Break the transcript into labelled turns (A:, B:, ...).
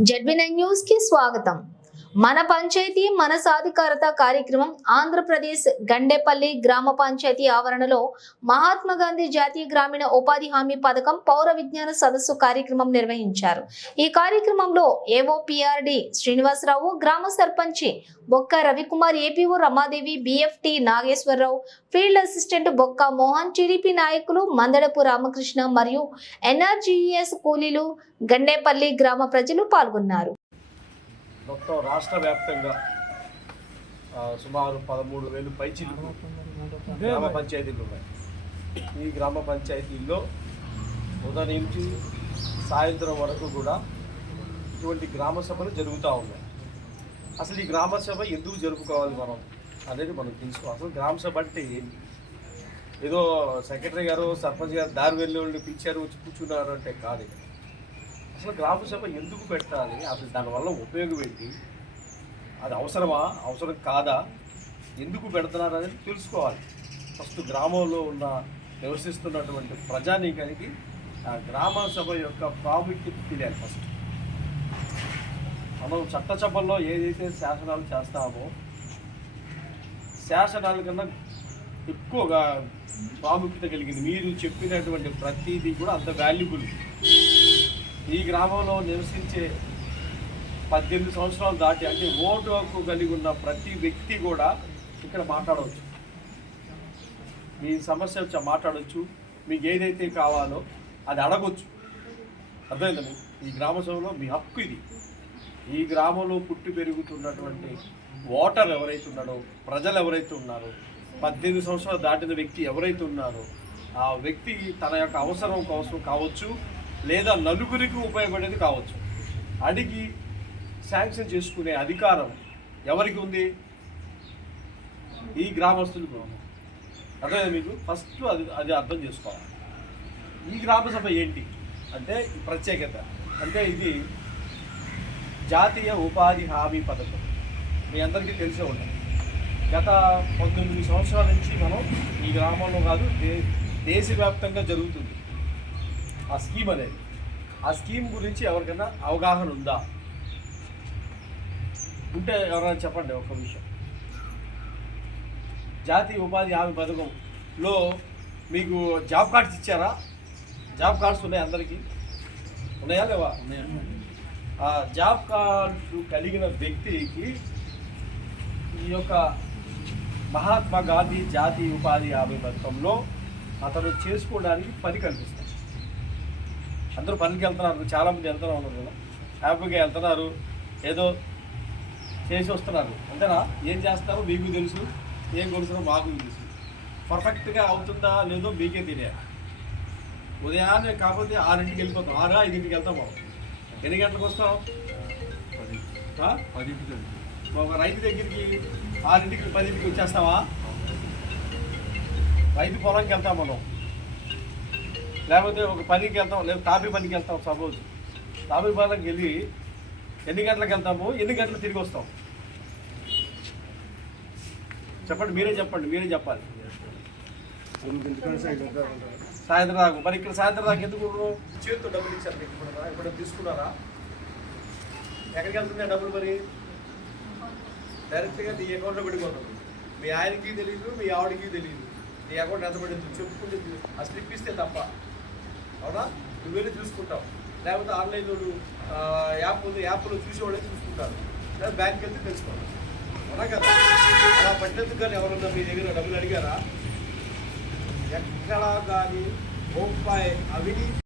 A: జడ్బినైన్ news కి స్వాగతం మన పంచాయతీ మన సాధికారత కార్యక్రమం ఆంధ్రప్రదేశ్ గండేపల్లి గ్రామ పంచాయతీ ఆవరణలో మహాత్మా గాంధీ జాతీయ గ్రామీణ ఉపాధి హామీ పథకం పౌర విజ్ఞాన సదస్సు కార్యక్రమం నిర్వహించారు. ఈ కార్యక్రమంలో ఏఓపిఆర్డి శ్రీనివాసరావు గ్రామ సర్పంచి Bokka Ravikumar APO Ramadevi BFT Nageswararao field assistant Bokka Mohan TDP నాయకులు మందడపు రామకృష్ణ మరియు ఎన్ఆర్జీఎస్ కూలీలు గండేపల్లి గ్రామ ప్రజలు పాల్గొన్నారు.
B: మొత్తం రాష్ట్ర వ్యాప్తంగా సుమారు పదమూడు వేలు పైచిలు గ్రామ పంచాయతీలు ఉన్నాయి. ఈ గ్రామ పంచాయతీల్లో ఉదయం నుంచి సాయంత్రం వరకు కూడా ఇటువంటి గ్రామ సభలు జరుగుతూ ఉన్నాయి. అసలు ఈ గ్రామ సభ ఎందుకు జరుపుకోవాలి మనం అనేది మనం తెలుసుకోవాలి అసలు గ్రామ సభ అంటే ఏంటి? ఏదో సెక్రటరీ గారు సర్పంచ్ గారు దారి వెళ్ళి వాళ్ళు పిలిచారు వచ్చి కూర్చున్నారు అంటే కాదు. అసలు గ్రామ సభ ఎందుకు పెట్టాలి? అసలు దానివల్ల ఉపయోగం ఏంటి? అది అవసరమా? అవసరం కాదా? ఎందుకు పెడుతున్నారు అనేది తెలుసుకోవాలి. ఫస్ట్ గ్రామంలో ఉన్న నివసిస్తున్నటువంటి ప్రజానీకానికి ఆ గ్రామ సభ యొక్క ప్రాముఖ్యత తెలియాలి ఫస్ట్. మనం చట్టసభల్లో ఏదైతే శాసనాలు చేస్తామో శాసనాల కన్నా ఎక్కువగా ప్రాముఖ్యత కలిగింది. మీరు చెప్పినటువంటి ప్రతిదీ కూడా అంత వాల్యుబుల్ ఈ గ్రామంలో నివసించే పద్దెనిమిది సంవత్సరాలు దాటి అంటే ఓటు హక్కు కలిగి ఉన్న ప్రతి వ్యక్తి కూడా ఇక్కడ మాట్లాడవచ్చు. మీ సమస్య వచ్చి మాట్లాడవచ్చు మీకు ఏదైతే కావాలో అది అడగొచ్చు. అర్థమైందండి ఈ గ్రామ సభలో మీ హక్కు ఇది. ఈ గ్రామంలో పుట్టి పెరుగుతున్నటువంటి ఓటర్ ఎవరైతే ఉన్నాడో ప్రజలు ఎవరైతే ఉన్నారో పద్దెనిమిది సంవత్సరాలు దాటిన వ్యక్తి ఎవరైతే ఉన్నారో ఆ వ్యక్తి తన యొక్క అవసరం కోసం కావచ్చు లేదా నలుగురికి ఉపయోగపడేది కావచ్చు. అడిగి శాంక్షన్ చేసుకునే అధికారం ఎవరికి ఉంది? ఈ గ్రామస్తులకు అర్థమైంది మీకు? ఫస్ట్ అది అది అర్థం చేసుకోవాలి. ఈ గ్రామ సభ ఏంటి? అంటే ప్రత్యేకత. అంటే ఇది జాతీయ ఉపాధి హామీ పథకం. మీ అందరికీ తెలిసే ఉంటుంది. గత పంతొమ్మిది సంవత్సరాల నుంచి మనం ఈ గ్రామంలో కాదు దేశ దేశవ్యాప్తంగా జరుగుతుంది. ఆ స్కీమ్ అనేది. ఆ స్కీమ్ గురించి ఎవరికైనా అవగాహన ఉందా? ఉంటే ఎవరైనా చెప్పండి ఒక విషయం జాతీయ ఉపాధి హామీ పథకంలో మీకు జాబ్ కార్డ్స్ ఇచ్చారా? జాబ్ కార్డ్స్ ఉన్నాయి అందరికీ? ఉన్నాయా లేవా? ఆ జాబ్ కార్డ్స్ కలిగిన వ్యక్తికి ఈ యొక్క మహాత్మా గాంధీ జాతీయ ఉపాధి హామీ పథకంలో అతను చేసుకోవడానికి పని కల్పిస్తాడు. అందరూ పనికి వెళ్తున్నారు. చాలామంది వెళ్తూనే ఉన్నారు కదా. హ్యాపీగా వెళ్తున్నారు. ఏదో చేసి వస్తున్నారు. అంతేనా? ఏం చేస్తారో మీకు తెలుసు ఏం కొలుస్తారో మాకు తెలుసు. పర్ఫెక్ట్గా అవుతుందా లేదో మీకే తెలియాలి. ఉదయాన్నే కాకపోతే ఆరింటికి వెళ్ళిపోతాం. ఆరు ఐదింటికి వెళ్తాం మనం. ఎన్ని గంటలకు వస్తాం? పదింటికి ఒక రైతు దగ్గరికి ఆరింటికి పదింటికి వచ్చేస్తావా? రైతు పొలంకి వెళ్తాం మనం. లేకపోతే ఒక పనికి వెళ్తాం లేదా తాపీ పనికి వెళ్తాం సపోజ్. తాపీ పనికి వెళ్ళి ఎన్ని గంటలకు వెళ్తాము ఎన్ని గంటలకు తిరిగి వస్తాం? చెప్పండి మీరే చెప్పండి మీరే చెప్పాలి. సాయంత్రం దాకా మరి ఇక్కడ సాయంత్రం దాకా ఎందుకు చేతితో డబ్బులు ఇచ్చారు ఇప్పుడు ఇప్పుడు తీసుకున్నారా? ఎక్కడికి వెళ్తున్నాయి డబ్బులు మరి? డైరెక్ట్గా నీ అకౌంట్లో పెట్టుకోండి. మీ ఆయనకి తెలియదు మీ ఆవిడకి తెలియదు నీ అకౌంట్ ఎంత పడింది చెప్పుకుంటే ఆ స్లిప్ ఇస్తే తప్ప. అవునా? నువ్వు వెళ్ళి చూసుకుంటావు. లేకపోతే ఆన్లైన్లో యాప్ ఉంది యాప్లో చూసేవాళ్ళే చూసుకుంటారు. లేదా బ్యాంక్కి వెళ్తే తెలుసుకోవాలి. అవునా కదా? అలా పట్టేందుకు కానీ ఎవరన్నా మీ దగ్గర డబ్బులు అడిగారా? ఎక్కడా కానీ రూపాయి అవినీతి